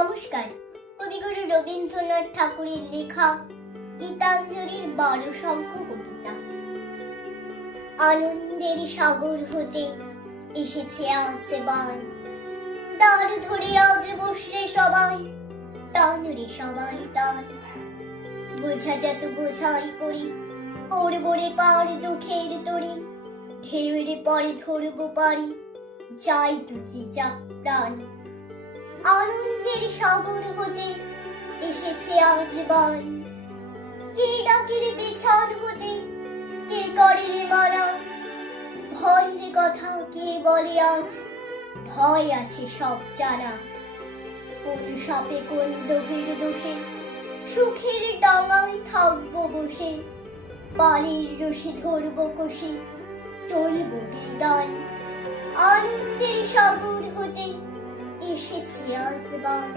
নমস্কার। কবিগুরু রবীন্দ্রনাথ ঠাকুরের লেখা গীতাঞ্জলির 12 সংখ্য কবিতা। আনন্দের সাগর হতে এসেছে আজ বান, দ্বার ধরে আজ বসলে সবাই, টান রে সবাই টান। বোঝা যত বোঝাই করি, পড়বরে পার দুঃখের তরি, ঢেউরে পরে ধরবো পারি, যাই তুচি যাক প্রাণ। আনন্দের সাগর হতে এসেছে আজ বান, কে ডাকের পেছন হতে, কে করে রে মানা, ভয়ের কথা কে বলে আজ, ভয় আছে সব জানা। কোন সাপে কোন দোহের দোষে, সুখের ডাঙায় থাকবো বসে, পানির রশি ধরবো কষে, চলবো বিদান। আনন্দের সাগর হতে এসেছে আজ বান।